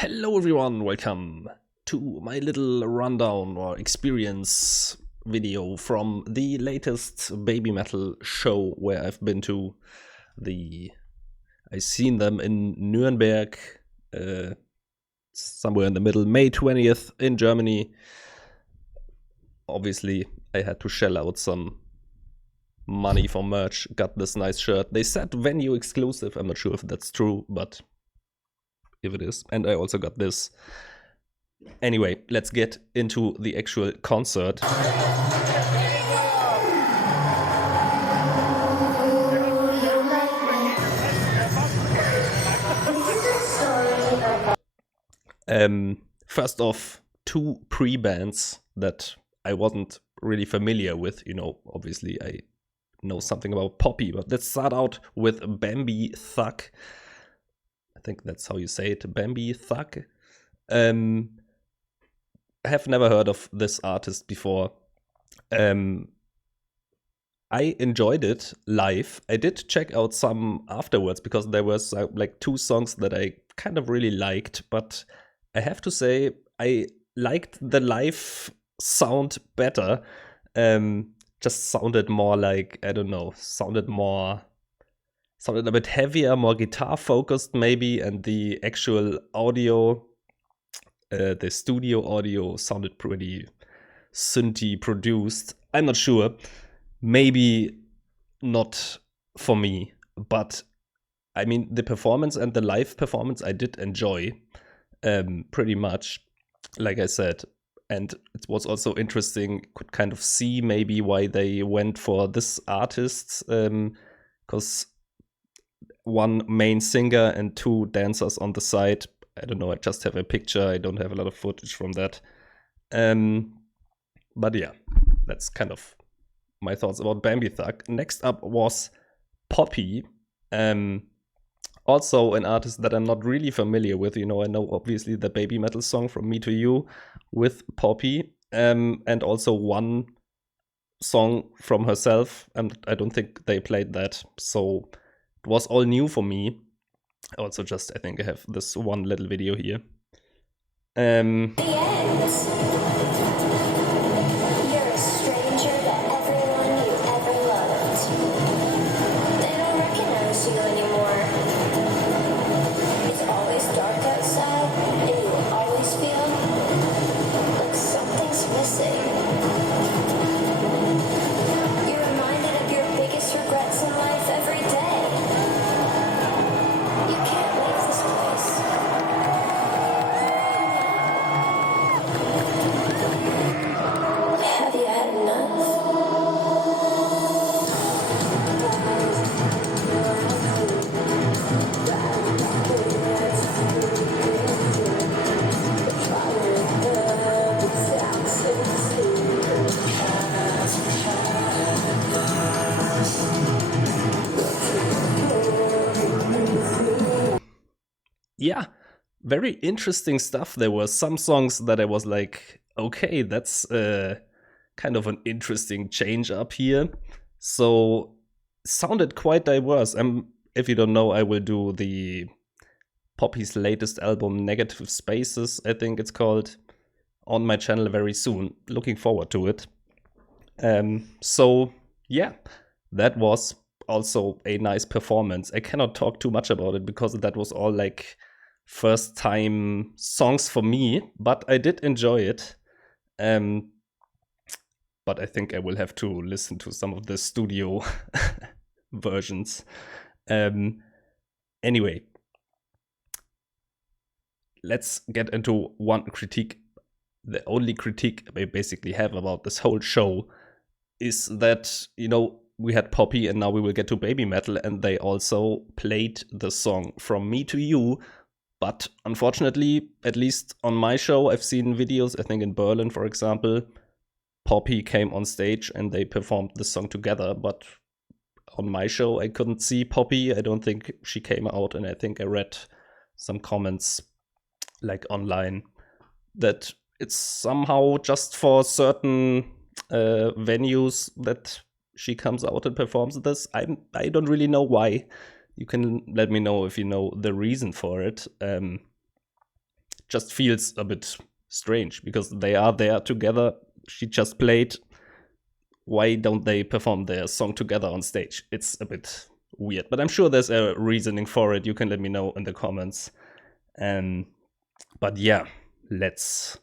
Hello everyone, welcome to my little rundown or experience video from the latest Baby Metal show where I've been to. I seen them in Nürnberg, somewhere in the middle, May 20th in Germany. Obviously, I had to shell out some money for merch, got this nice shirt. They said venue exclusive, I'm not sure if that's true, but if it is. And I also got this. Anyway, let's get into the actual concert. First off, two pre-bands that I wasn't really familiar with. You know, obviously I know something about Poppy, but let's start out with Bambi Thug. I think that's how you say it, Bambi Thug. I have never heard of this artist before. I enjoyed it live. I did check out some afterwards because there was like two songs that I kind of really liked, but I have to say I liked the live sound better. Just sounded more like, I don't know, sounded a bit heavier, more guitar focused maybe, and the actual audio, the studio audio sounded pretty synthy produced. I'm not sure. Maybe not for me, but I mean, the performance and the live performance I did enjoy pretty much, like I said. And it was also interesting, could kind of see maybe why they went for this artist, because one main singer and two dancers on the side. I don't know, I just have a picture, I don't have a lot of footage from that. But yeah, that's kind of my thoughts about Bambi Thug. Next up was Poppy. Also an artist that I'm not really familiar with. You know, I know obviously the Baby Metal song From Me to You with Poppy, and also one song from herself, and I don't think they played that, so it was all new for me. Also, just I think I have this one little video here. Yeah, very interesting stuff. There were some songs that I was like, okay, that's kind of an interesting change up here. So sounded quite diverse. If you don't know, I will do the Poppy's latest album, Negative Spaces, I think it's called, on my channel very soon. Looking forward to it. So yeah, that was also a nice performance. I cannot talk too much about it because that was all like first time songs for me, but I did enjoy it. But I think I will have to listen to some of the studio versions. Anyway, let's get into one critique. The only critique I basically have about this whole show is that, you know, we had Poppy and now we will get to Baby Metal, and they also played the song From Me to You. But unfortunately, at least on my show, I've seen videos, I think in Berlin, for example, Poppy came on stage and they performed the song together. But on my show, I couldn't see Poppy. I don't think she came out. And I think I read some comments like online that it's somehow just for certain venues that she comes out and performs this. I don't really know why. You can let me know if you know the reason for it. just feels a bit strange because they are there together. She just played. Why don't they perform their song together on stage? It's a bit weird, but I'm sure there's a reasoning for it. You can let me know in the comments. But yeah, let's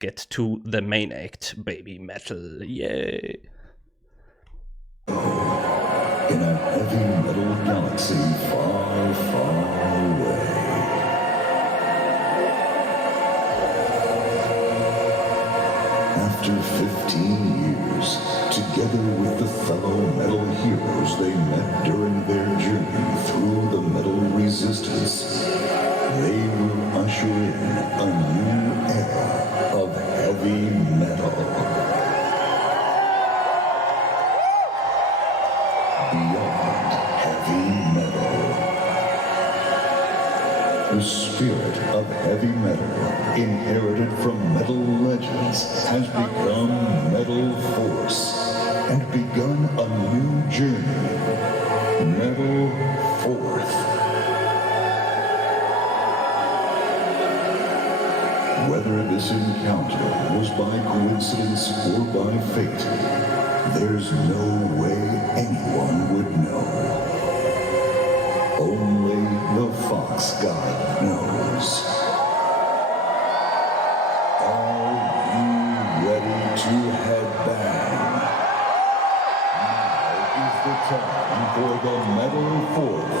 get to the main act, Baby Metal. Yay! In a heavy metal galaxy far, far away. After 15 years, together with the fellow metal heroes they met during their journey through the metal resistance, they will usher in a new era of heavy metal. Beyond heavy metal. The spirit of heavy metal, inherited from metal legends, has become Metal Force and begun a new journey. Metal Forth. Whether this encounter was by coincidence or by fate, there's no way anyone would know. Only the Fox God knows. Are you ready to headbang? Now is the time for the Metal Fourth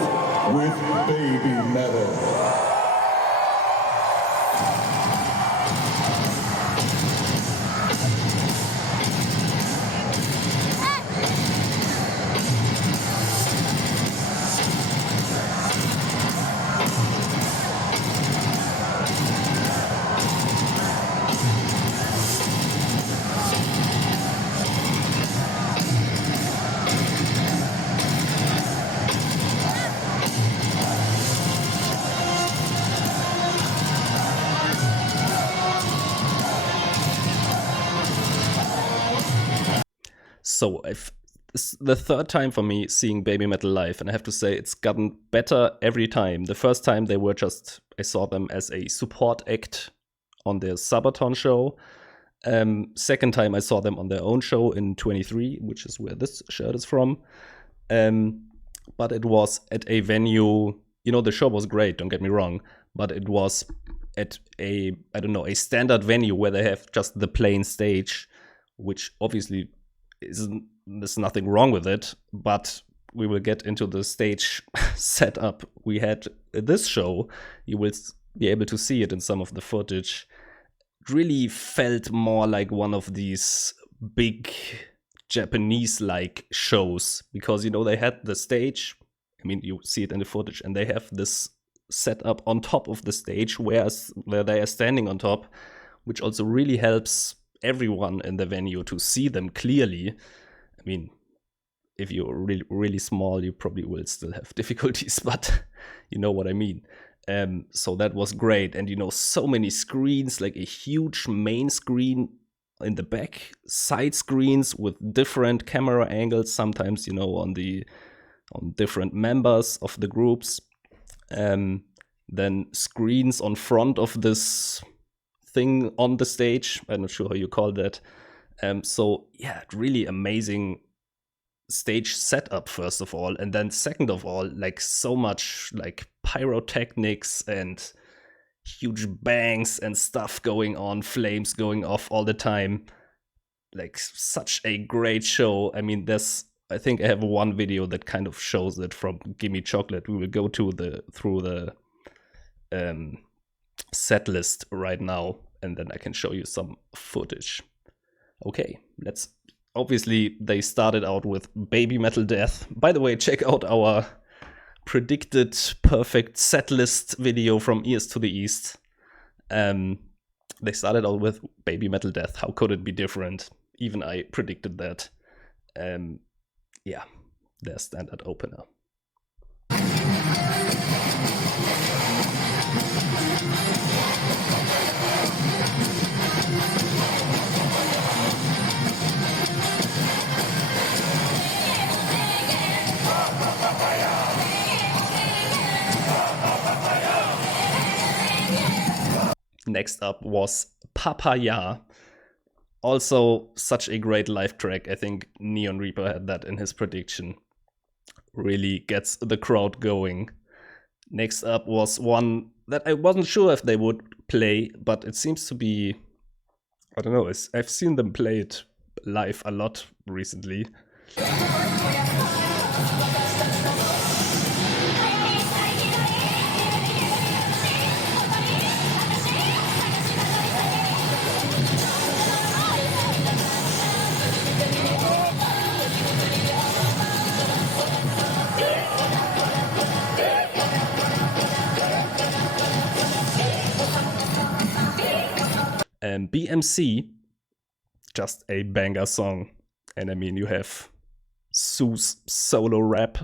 with Baby Metal. So it's the third time for me seeing Baby Metal live, and I have to say it's gotten better every time. The first time they were just, I saw them as a support act on their Sabaton show. Second time I saw them on their own show in 23, which is where this shirt is from. But it was at a venue, you know, the show was great, don't get me wrong, but it was at a, I don't know, a standard venue where they have just the plain stage, which obviously there's nothing wrong with it, but we will get into the stage setup we had at this show. You will be able to see it in some of the footage. It really felt more like one of these big Japanese-like shows, because, you know, they had the stage, I mean, you see it in the footage, and they have this set up on top of the stage where they are standing on top, which also really helps everyone in the venue to see them clearly. I mean, if you're really, really small, you probably will still have difficulties, but you know what I mean. So that was great. And, you know, so many screens, like a huge main screen in the back, side screens with different camera angles, sometimes, you know, on different members of the groups. Then screens on front of this thing on the stage. I'm not sure how you call that. So yeah, really amazing stage setup, first of all, and then second of all, like so much like pyrotechnics and huge bangs and stuff going on, flames going off all the time. Like such a great show. I mean, I think I have one video that kind of shows it from Gimme Chocolate. We will go through the set list right now, and then I can show you some footage. Okay, obviously they started out with Baby Metal Death. By the way, check out our predicted perfect set list video from Ears to the East. They started out with Baby Metal Death. How could it be different? Even I predicted that. Yeah, their standard opener. Next up was Papaya. Also, such a great live track. I think Neon Reaper had that in his prediction. Really gets the crowd going. Next up was one that I wasn't sure if they would play, but it seems to be, I don't know, I've seen them play it live a lot recently. BMC, just a banger song. And I mean, you have Sue's solo rap.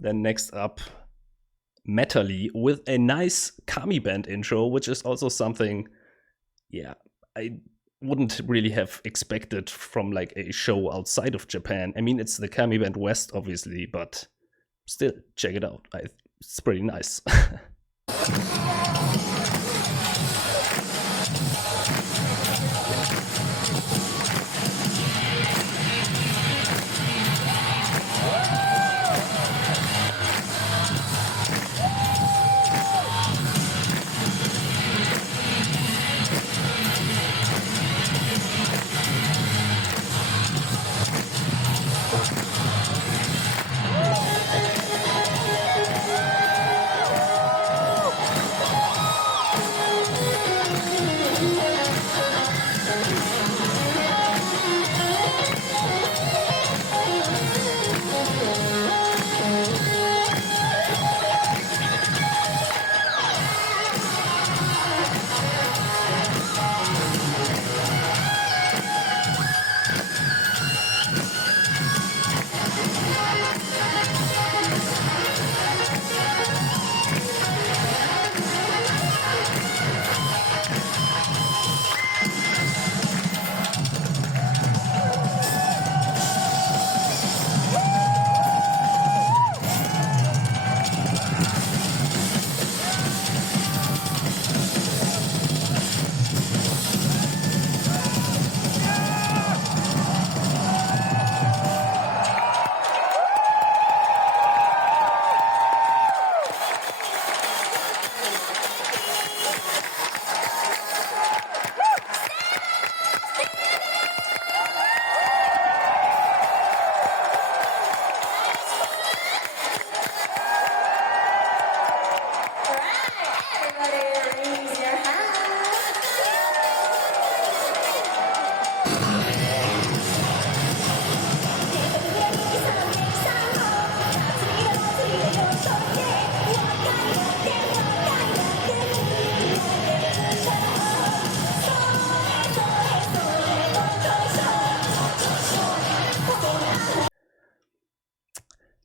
Then next up, Metally with a nice Kami band intro, which is also something, yeah, I wouldn't really have expected from like a show outside of Japan. I mean, it's the Kami band West, obviously, but still, check it out. It's pretty nice.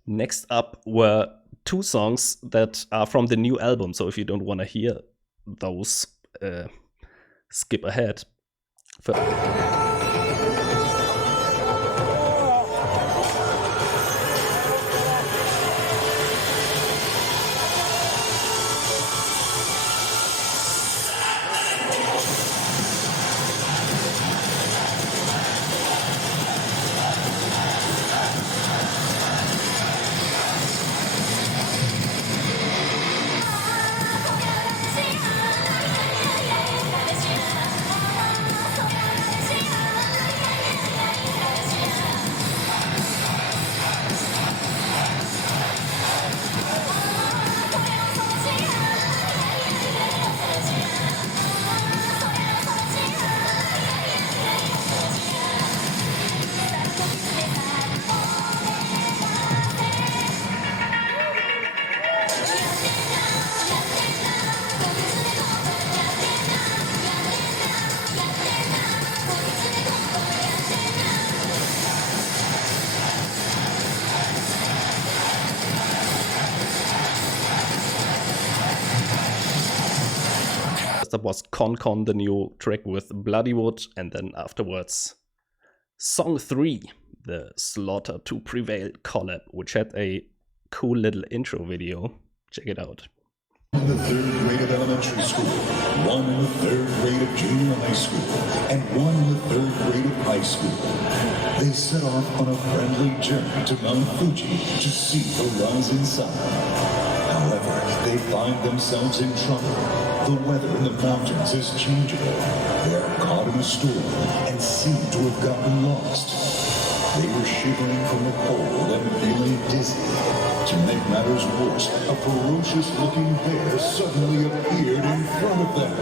Next up were two songs that are from the new album, so if you don't want to hear those, skip ahead. First up was Con, the new track with Bloodywood, and then afterwards song 3, the Slaughter to Prevail collab, which had a cool little intro video. Check it out. In the 3rd grade of elementary school, one in the 3rd grade of junior high school, and one in the 3rd grade of high school. They set off on a friendly journey to Mount Fuji to see the rising sun. However, they find themselves in trouble. The weather in the mountains is changeable. They are caught in a storm and seem to have gotten lost. They were shivering from the cold and feeling dizzy. To make matters worse, a ferocious-looking bear suddenly appeared in front of them.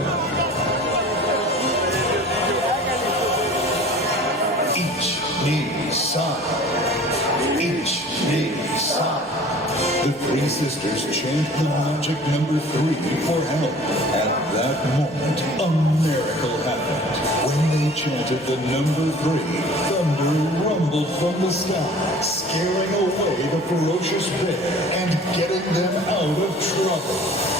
Each knee side. Each knee side. The 3 sisters chant the magic number 3 for help. At that moment, a miracle happened. When they chanted the number 3, thunder rumbled from the sky, scaring away the ferocious bear and getting them out of trouble.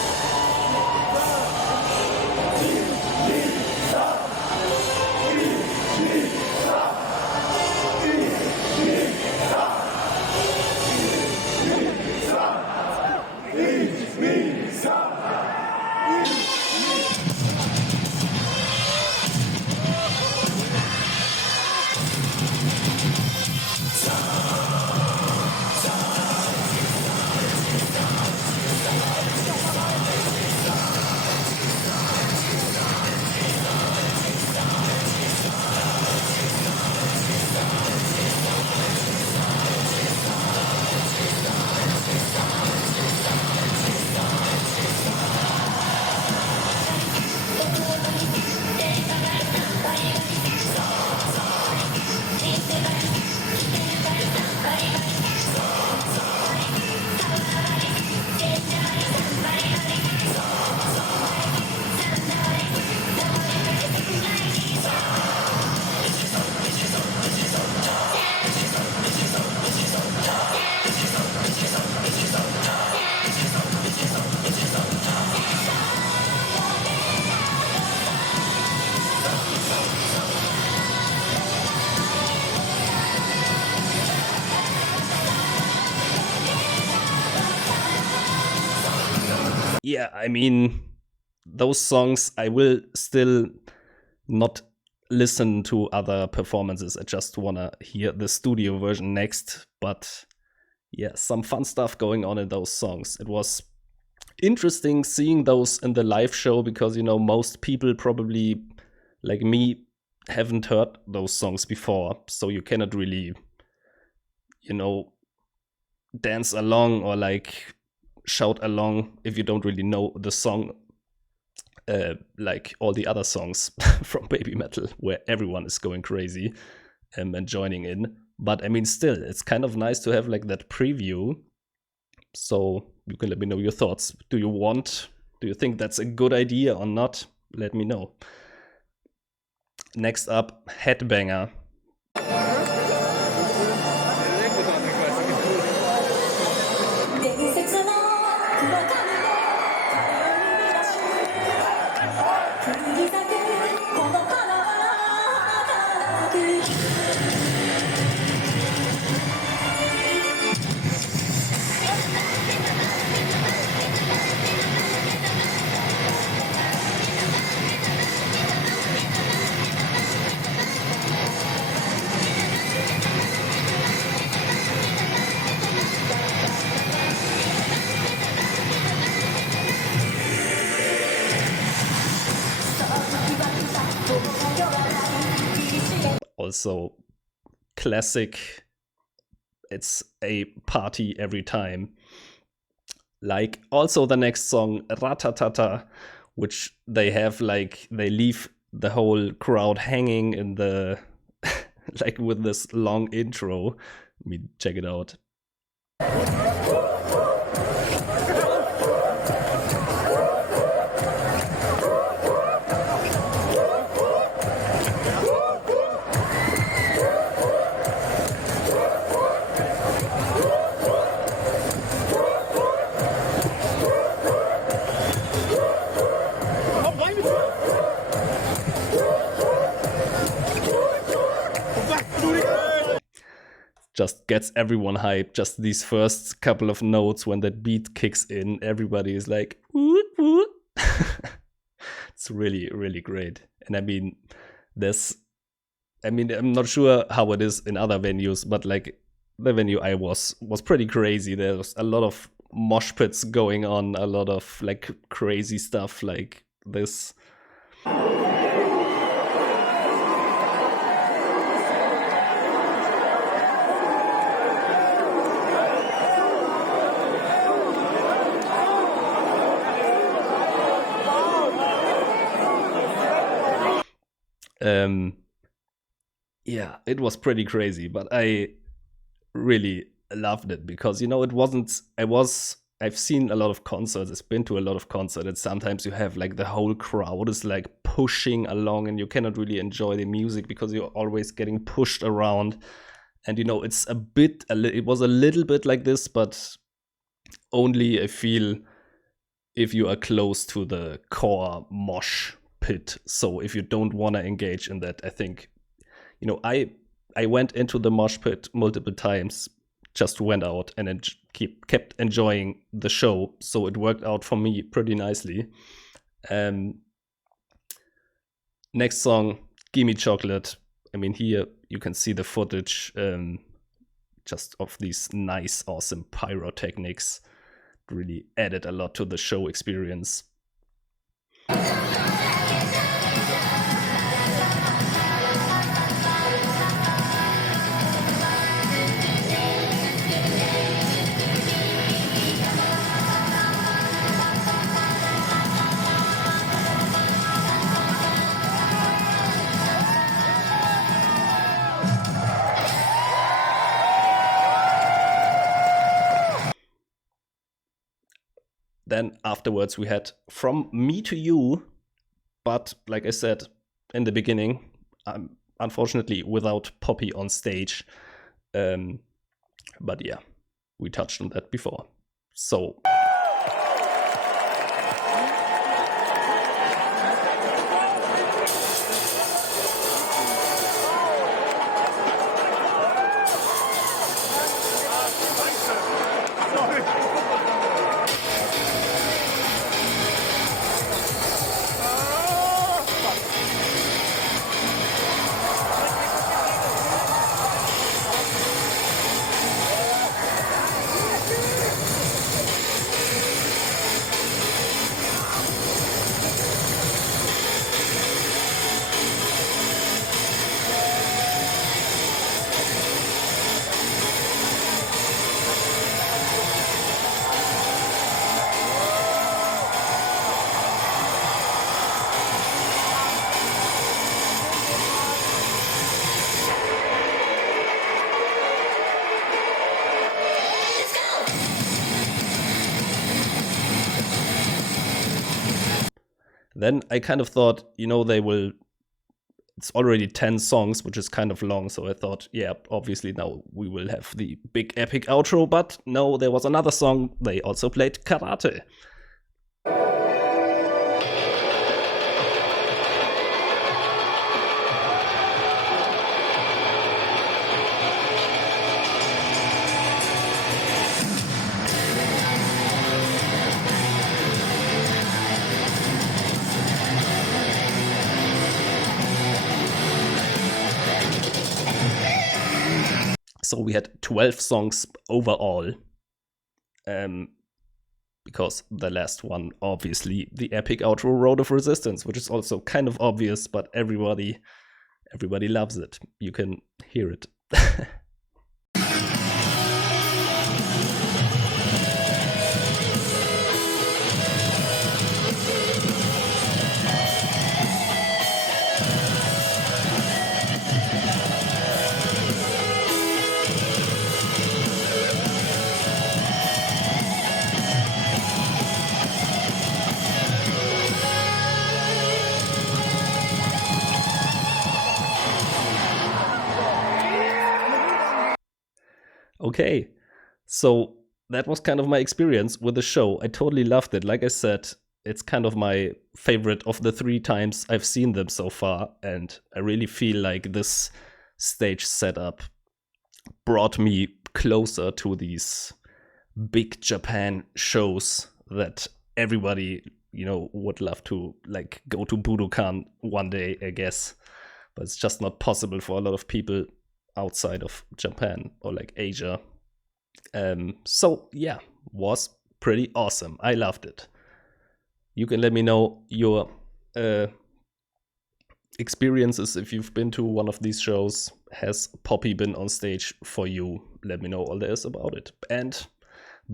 Yeah, I mean, those songs, I will still not listen to other performances. I just wanna hear the studio version next. But yeah, some fun stuff going on in those songs. It was interesting seeing those in the live show because, you know, most people probably, like me, haven't heard those songs before. So you cannot really, you know, dance along or like shout along if you don't really know the song, like all the other songs from BABYMETAL, where everyone is going crazy and joining in. But I mean, still, it's kind of nice to have like that preview. So you can let me know your thoughts. Do you think that's a good idea or not? Let me know. Next up, Headbanger. Also, classic. It's a party every time. Like also the next song, Ratatata, which they have like, they leave the whole crowd hanging in the like with this long intro. Let me check it out. just gets everyone hyped. Just these first couple of notes when that beat kicks in, everybody is like, woot, woot. It's really, really great. And I mean, I'm not sure how it is in other venues, but like the venue I was pretty crazy. There was a lot of mosh pits going on, a lot of like crazy stuff like this. Yeah, it was pretty crazy, but I really loved it because, you know, I've seen a lot of concerts, I've been to a lot of concerts, and sometimes you have like the whole crowd is like pushing along and you cannot really enjoy the music because you're always getting pushed around. And, you know, it was a little bit like this, but only I feel if you are close to the core mosh pit. So if you don't want to engage in that, I think, you know, I went into the mosh pit multiple times, just went out and then kept enjoying the show. So it worked out for me pretty nicely. Next song, Gimme Chocolate. I mean, here you can see the footage just of these nice, awesome pyrotechnics. It really added a lot to the show experience. Then afterwards we had From Me to You, but like I said in the beginning, unfortunately without Poppy on stage. But yeah, we touched on that before. So then I kind of thought, you know, it's already 10 songs, which is kind of long. So I thought, yeah, obviously now we will have the big epic outro. But no, there was another song. They also played Karate. So we had 12 songs overall, because the last one, obviously, the epic outro, Road of Resistance, which is also kind of obvious, but everybody loves it. You can hear it. Okay, so that was kind of my experience with the show. I totally loved it. Like I said, it's kind of my favorite of the 3 times I've seen them so far, and I really feel like this stage setup brought me closer to these big Japan shows that everybody, would love to like go to Budokan one day, I guess. But it's just not possible for a lot of people outside of Japan or like Asia. So yeah, was pretty awesome. I loved it. You can let me know your experiences if you've been to one of these shows. Has Poppy been on stage for you? Let me know all there is about it. And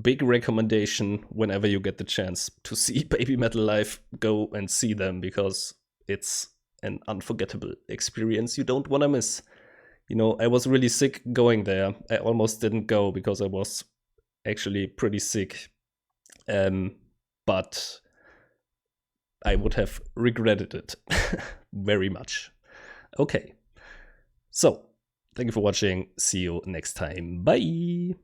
big recommendation, whenever you get the chance to see BABYMETAL live, go and see them, because it's an unforgettable experience you don't want to miss. I was really sick going there. I almost didn't go because I was actually pretty sick. But I would have regretted it very much. Okay. So, thank you for watching. See you next time. Bye.